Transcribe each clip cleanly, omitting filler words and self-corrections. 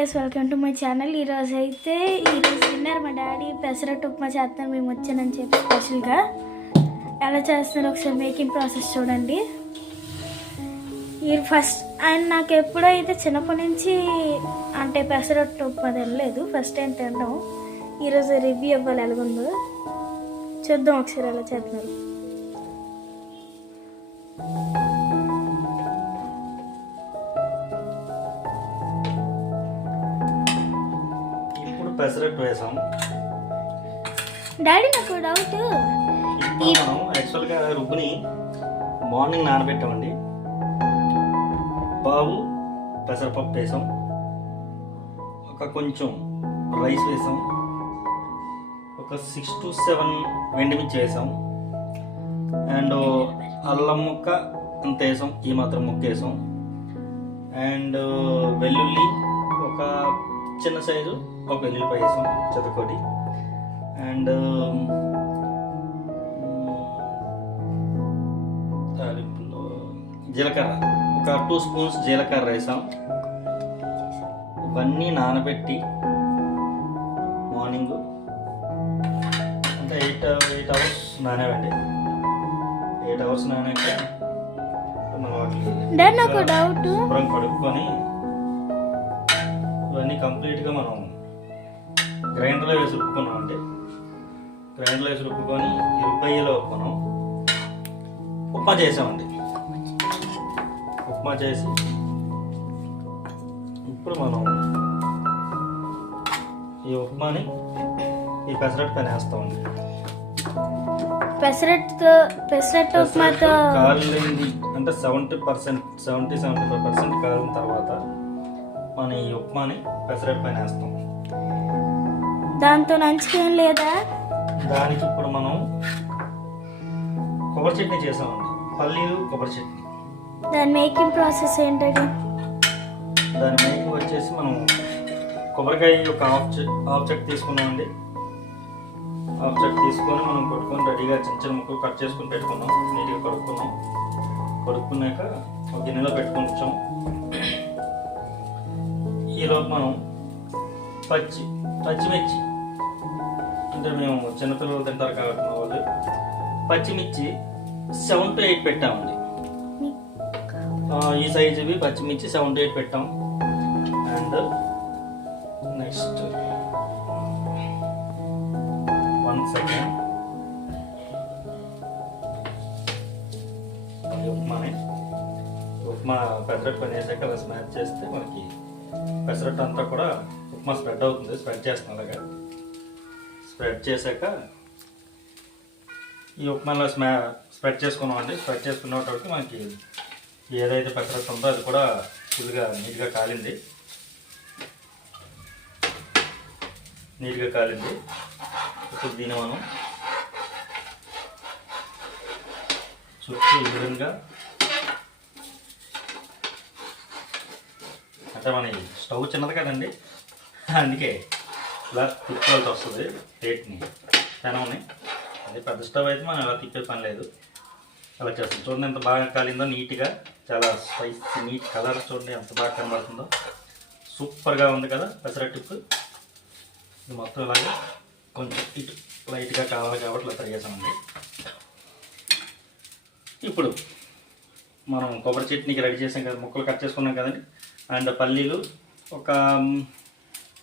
Welcome to my channel. ఈరోజు dinner మా daddy pesarattu upma చేస్తాను మేము వచ్చానని చెప్పి స్పెషల్గా ఎలా చేస్తారో ఒకసారి మేకింగ్ ప్రాసెస్ చూడండి. ఫస్ట్ నాకు ఎప్పుడైతే చిన్నప్పటి నుంచి అంటే పెసరట్టు ఉప్మా తినలేదు, ఫస్ట్ టైం తినడం. ఈరోజు రివ్యూ ఇవ్వాలి ఎలాగుందో చూద్దాం ఒకసారి ఎలా చేస్తున్నారు. పెసరట్టు వేసాం. డాడీ నాకు డౌట్, మనం యాక్చువల్గా రుబ్బుని మార్నింగ్ నానబెట్టామండి. బావు పెసరపప్పు వేసాం, ఒక కొంచెం రైస్ వేసాం, ఒక 6 to 7 ఎండుమిర్చి వేసాం, అండ్ అల్లం ముక్క అంత వేసాం, ఈ మాత్రం ముక్క వేసాం, అండ్ వెల్లుల్లి ఒక చిన్న సైజు ఒక వెల్లుల్లిపాయ వేసాం చెతకోటి, అండ్ జీలకర్ర ఒక 2 spoons జీలకర్ర వేసాం. ఇవన్నీ నానబెట్టి మార్నింగ్ అంటే 8 hours నానేవండి. 8 hours నానాక మనం శుభ్రం కడుక్కొని ఇవన్నీ కంప్లీట్గా మనం గ్రైండర్లో వేసి రుబ్బుకున్నాం. అంటే గ్రైండర్లో వేసి రుబ్బుకొని రుబ్బయ్యలో మనం ఉప్మా చేసామండి. ఉప్మా చేసి ఇప్పుడు మనం ఈ ఉప్మాని ఈ పెసరట్టు పైన వేస్తామండి. పెసరట్టు ఉప్మాతో కాలింది అంటే 70-75% కాలిన తర్వాత మన ఈ ఉప్మాని పెసరట్టు పైన వేస్తాం. దాంతో నంచుకేం లేదా? దానికి ఇప్పుడు మనం కొబ్బరి చట్నీ చేసామండి, పల్లీలు కొబ్బరి చట్నీ. దాని మేకింగ్ ప్రాసెస్ ఏంటండి? దాని మేకింగ్ వచ్చేసి మనం కొబ్బరికాయ ఒక హాఫ్ చెక్ తీసుకున్నామండి. హాఫ్ చెక్ తీసుకొని మనం కొట్టుకొని రెడీగా చిన్న చిన్న ముక్కలు కట్ చేసుకుని పెట్టుకున్నాం. నీట్గా కడుక్కున్నాక ఒక గిన్నెలో పెట్టుకుంటాం. ఈలోపు మనం పచ్చిమిర్చి అంటే మేము చిన్నపిల్లలు తింటారు కాబట్టి మా వాళ్ళు పచ్చిమిర్చి 7 to 8 పెట్టామండి. ఈ సైజువి పచ్చిమిర్చి 7 to 8 పెట్టాం. And next 1 second upma pesarattu పని వేసాక అలా స్మాష్ చేస్తే మనకి పెసరట్టు అంతా కూడా ఉప్మా స్ప్రెడ్ అవుతుంది. స్ప్రెడ్ చేస్తాం. అలాగా స్ప్రెడ్ చేశాక ఈ ఉప్మాలో స్ప్రెడ్ చేసుకున్నామండి. స్ప్రెడ్ చేసుకున్నప్పటికి మనకి ఏదైతే పెసరట్టు ఉందో అది కూడా ఫుల్గా నీట్గా కాలింది. ఇప్పుడు దీన్ని మనం చుట్టూ ఈ విధంగా అంటే మన స్టవ్ చిన్నది కదండి, అందుకే ఇలా తిప్పుకోవాల్సి వస్తుంది ప్లేట్ని, పెనంని. అదే పెద్ద స్టవ్ అయితే మనం అలా తిప్పే పని లేదు. అలా చేస్తాం. చూడండి ఎంత బాగా కాలిందో, నీట్గా, చాలా స్పైసీ నీట్ కలర్ చూడండి ఎంత బాగా కనబడుతుందో. సూపర్గా ఉంది కదా పెసరట్టు. ఇది మొత్తం ఇలాగే కొంచెం ఇటు లైట్గా కావాలి కాబట్టి ఇలా తరిగేసామండి. ఇప్పుడు మనం కొబ్బరి చట్నీకి రెడీ చేసాం కదా, ముక్కలు కట్ చేసుకున్నాం కదండి. అండ్ పల్లీలు ఒక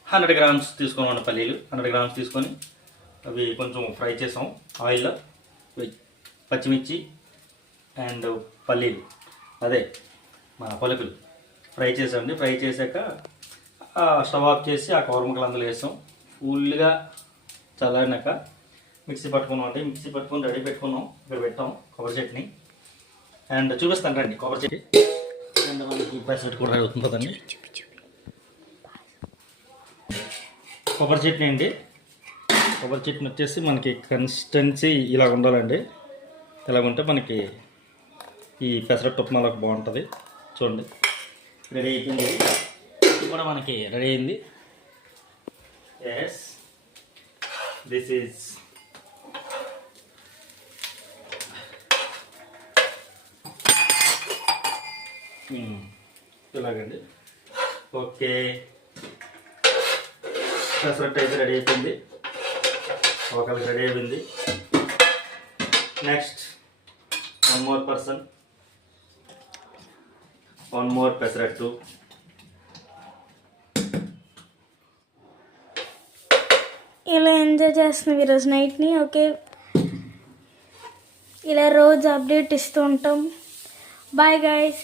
100 grams తీసుకున్నాం. పల్లీలు 100 grams తీసుకొని అవి కొంచెం ఫ్రై చేసాం ఆయిల్లో. పచ్చిమిర్చి అండ్ పల్లీలు అదే మన పలుకులు ఫ్రై చేసామండి. ఫ్రై చేశాక స్టవ్ ఆఫ్ చేసి ఆ కొబ్బరి ముక్కలు అందులో వేసాం. ఫుల్గా చల్లారినాక మిక్సీ పట్టుకున్నాం. అంటే మిక్సీ పట్టుకొని రెడీ పెట్టుకున్నాం. ఇక్కడ పెట్టాం కొబ్బరి చట్నీ. అండ్ చూపిస్తాను రండి కొబ్బరి చట్నీ. అండ్ మనకి పెసరట్టు కూడా రెడీ అవుతుంది కదండి. కొబ్బరి చట్నీ అండి. కొబ్బరి చట్నీ వచ్చేసి మనకి కన్సిస్టెన్సీ ఇలా ఉండాలండి. ఇలాగుంటే మనకి ఈ పెసరట్టు ఉప్మాలోకి బాగుంటుంది. చూడండి రెడీ అయిపోయింది. ఇది కూడా మనకి రెడీ అయింది. ఎస్, దిస్ ఈజ్ ఇలాగండి. ఓకే. పెసరట్టు అయితే రెడీ అయిపోయింది, ఒకరికి రెడీ అయిపోయింది. Next one more person, one more pesarattu. ఇలా ఎంజాయ్ చేస్తున్నాం ఈరోజు నైట్ని. ఓకే, ఇలా రోజు అప్డేట్ ఇస్తూ ఉంటాం. Bye guys.